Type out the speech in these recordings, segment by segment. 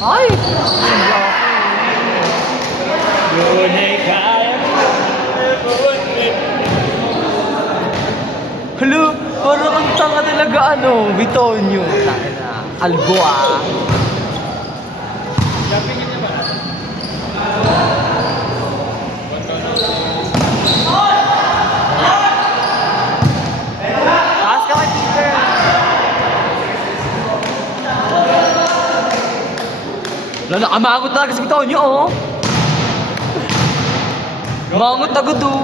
Ay! Hindi ako. Yun ay kaya. Hello! Parang ang tanga talaga ano, Bitonyo. Tanga na. Algo ah. Jumping niya ba? Taas ka kay Peter. Lala, amagot talaga si Bitonyo oh. Mangot agad oh.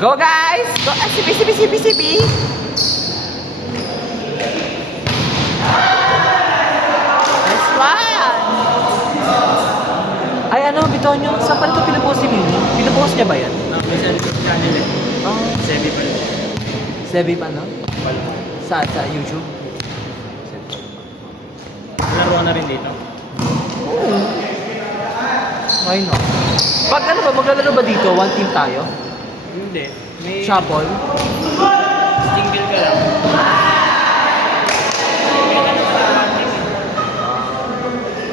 Go guys! Go! Sipi! Nice one! Ay ano, Bitonyo, saan pa ito pinupost ni Mimi? Pinupost niya ba yan? May sarili channel eh. Oh, Sebi pa rin. Sebi pa no? Sa YouTube? Laro na rin dito. Oo. Why not? Pag ano ba, maglalaro ba dito? One team tayo? Hindi. May Shuffle? single ka lang.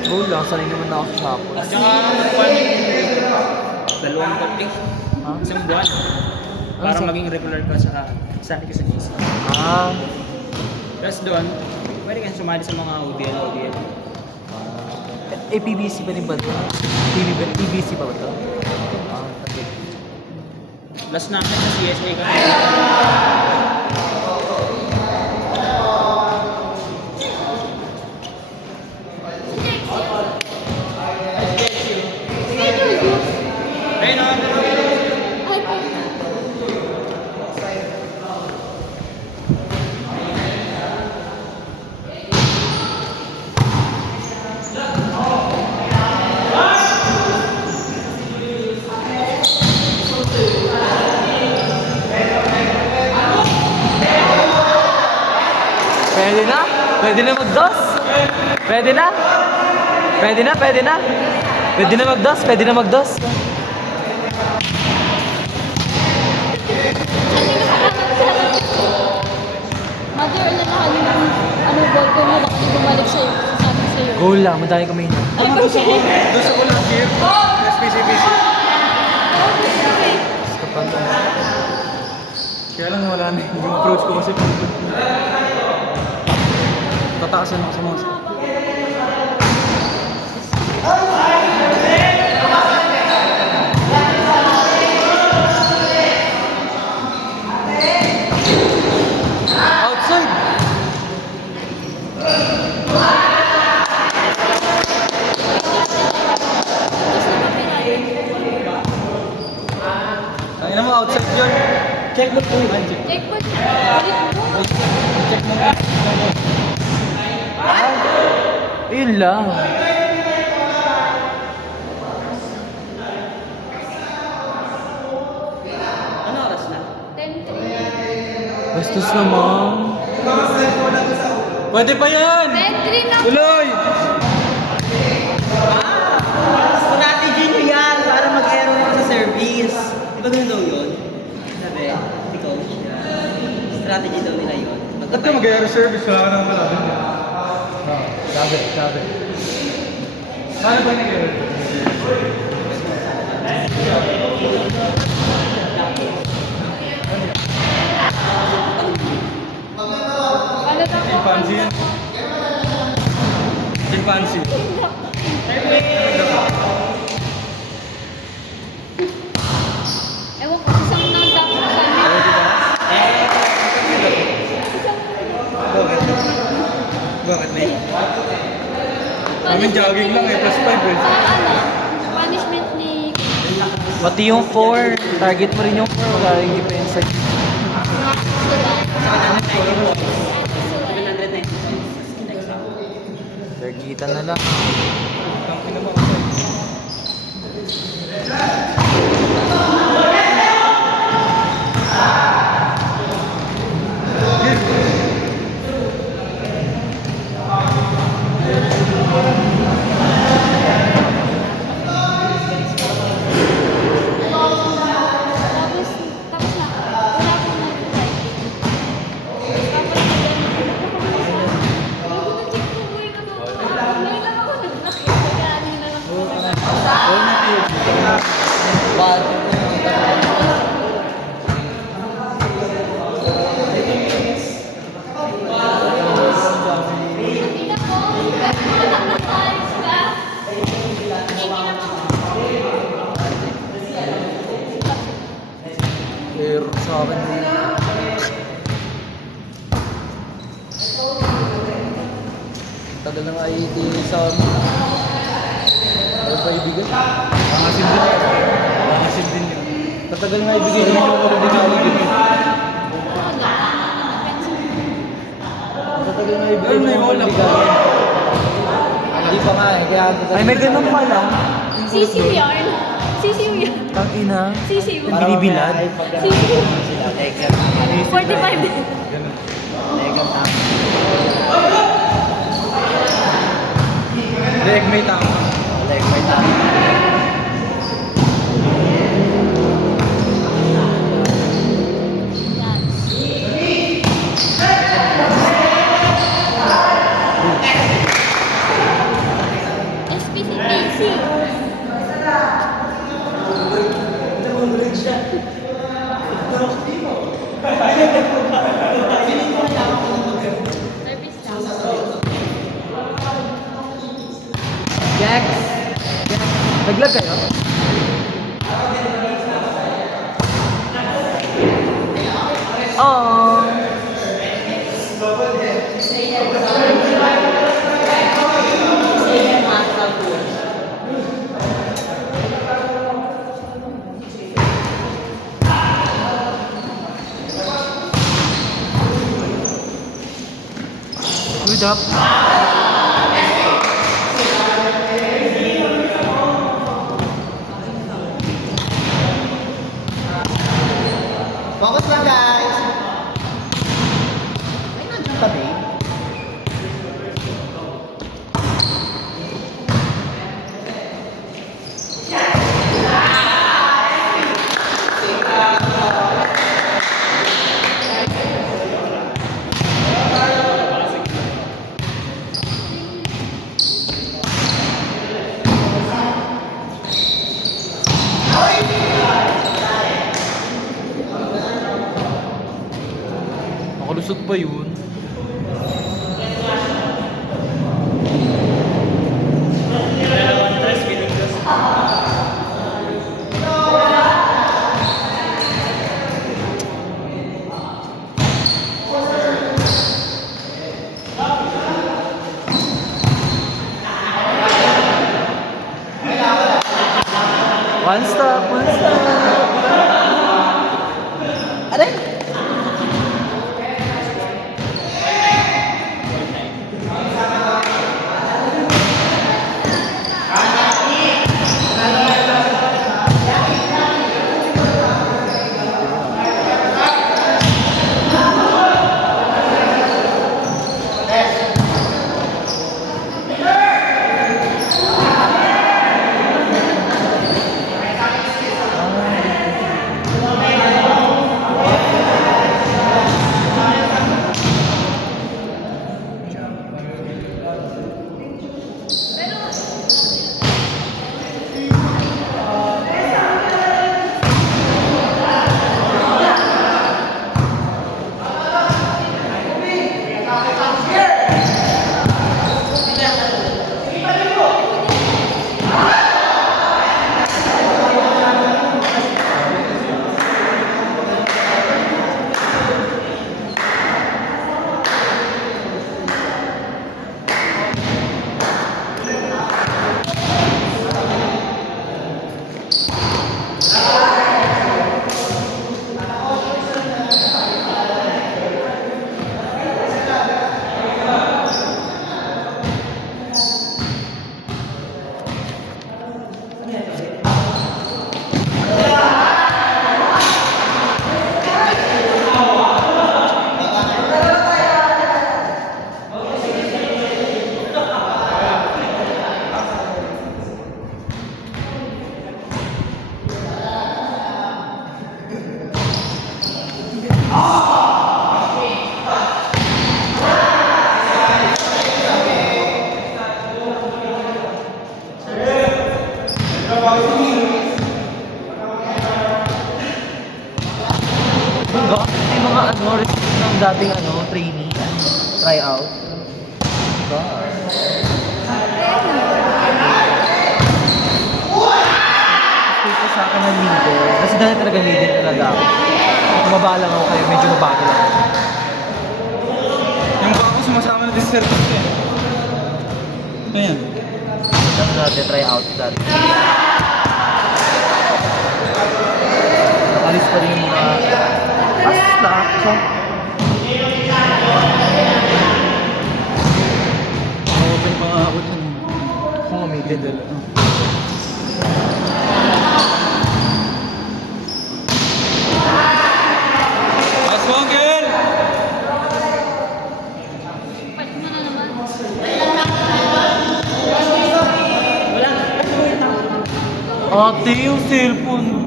Go lang, sanay naman ako sa shuffle. Tsaka paano dalawang konting Ha? isang buwan. Para sa- maging regular ka sa sali ka sa GC. Ah. Tapos doon, pwede ka sumali sa mga ODL. Eh, PBC ba rin ba ito? PBC ba ito? Ah, okay. Last namin sa CSA ka. Ayun o. Pwede na? Pwede na mag-dos? Pwede na? Pwede na? Pwede na? Pwede na mag-dos? Pwede na mag-dos? Mother, alam na ano ball ko mo, baka di bumalik sa'yo. Sabi sa'yo. Goal lang, madami kami na. Doon sa kulang gear. SPCPC. Kaya lang wala na yung approach ko kasi. Tataasan ako sa mouse. Outside! Ang ina mo, outside yun. Check mo po yung check. Check mo. Ulit mo. Check mo. Yun lang. Ano oras na? 10-3. Bastos naman. Pwede pa yan! 10-3 na. Tuloy! Strategy nyo yan para mag-error ako sa service. Di ba ganun daw yun? Sabi, si coach. Strategy daw nila yun. Ba't ka mag-air service? Wala ka naman malabi niya. Sabi. Paano ba nag-air? Ano daw po? Chimpanzee yan. Chimpanzee. Ewan ko, isang nagtapos sa amin. Bakit may? Namin jogging lang eh, plus 5 eh. Ano? Punishment ni... Pati yung 4. Target mo rin yung 4. Wala rin depensa. Targetan na lang. Tapos na. Wala Bad. Error sa akin. Tagal na nga sa amin. Ano pa ibigay? Pangasim din yan. Pangasim din yun. Tatagal nga ibigay yung mga ordinary dito. Tatagal nga ibigay Ay, may yung mga wala pa. ordinary. Hindi pa nga eh, kaya tatagal. Ay, may ganun pala. Sisiw yarn. Sisiw yarn. Ang ina. Sisiw. Yung binibilad. Sisiw. Legal. 45 din. Ganun. Legal tama. Leg may tama. Legal tama. SPCTC. Service lang. Jax! Jax! Naglag kayo? Oh. Good up. Focus lang guys! Ay, nandiyan ka babe. Nakalusot pa yun. One stop, one stop. Aray! ating trainee, tryout. God. Gusto sa akin ng leader. Kasi dahil talaga leader talaga ako. Tumaba lang ako kaya medyo mabago lang ako. Yung baka ko sumasama na din sa service eh. Ayan. Tapos natin try out that. Nakalis pa rin yung mga slack. So, Open pa nga ako dyan. kung umitin. Let's go, girl! Pat mo na naman. Ate, yung cellphone.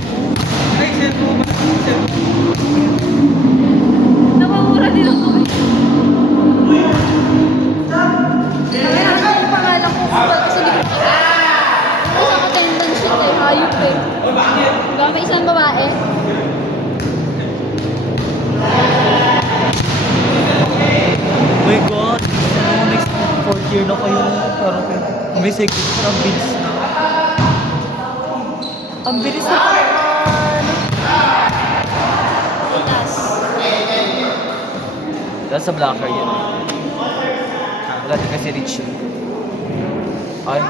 Ay, cellphone ba? Cellphone. Namamura din ako. Kaya ang pangalan ko kasi hindi ko isang attendance sheet eh, hayop eh. Diba may isang babae? Oh my God. Next 4th year na kayo. Parang may secret na ang bilis na. Ang bilis na naman. Itas. Dahil sa blocker yun. Wala din kasi rich yun. Ay.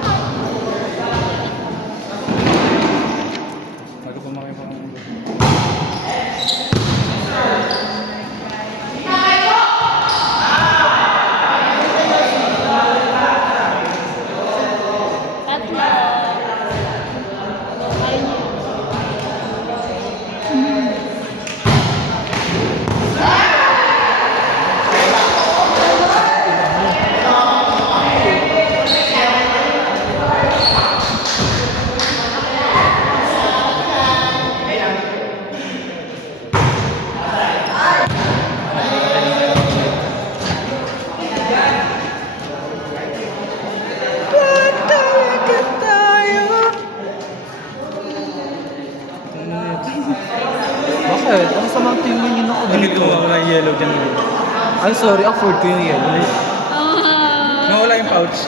Bago pa makipang. Tatlo. Ayun yun. Bakit? Ang samang tingin ako Bakit dito. wala yung yellow dyan? Ay, sorry. Afford ko yung yellow. Ah. Nawala yung pouch.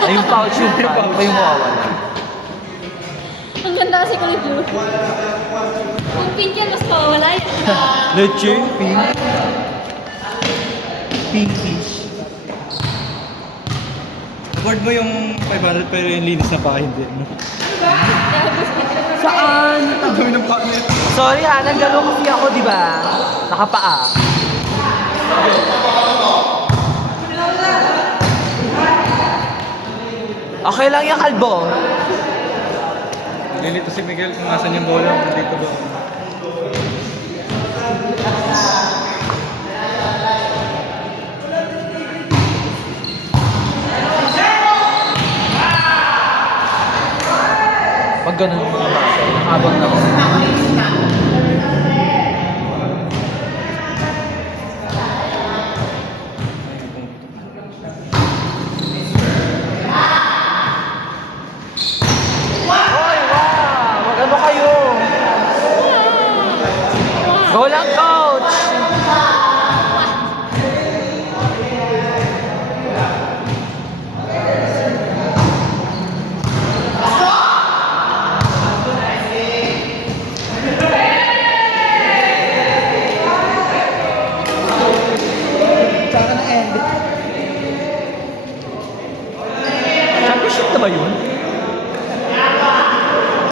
Ay, yung pouch yung Yung pa. pouch. Pa yung mawawala. Ang ganda kasi kulay blue. Kung pink yan, mas mawawala yan. Leche, pink. Pinkish. Afford mo yung 500 pero yung linis na pa hindi. Saan? Ang dami ng pangit. Sorry ha, naglaro kasi ako, di ba? Nakapaa. Okay lang yung kalbo. Lilito si Miguel kung nasan yung bola. Nandito ba? Pag ganun mga bata, nakabang na ako. Hoy, wow! Mag-ano kayo? Go lang, go!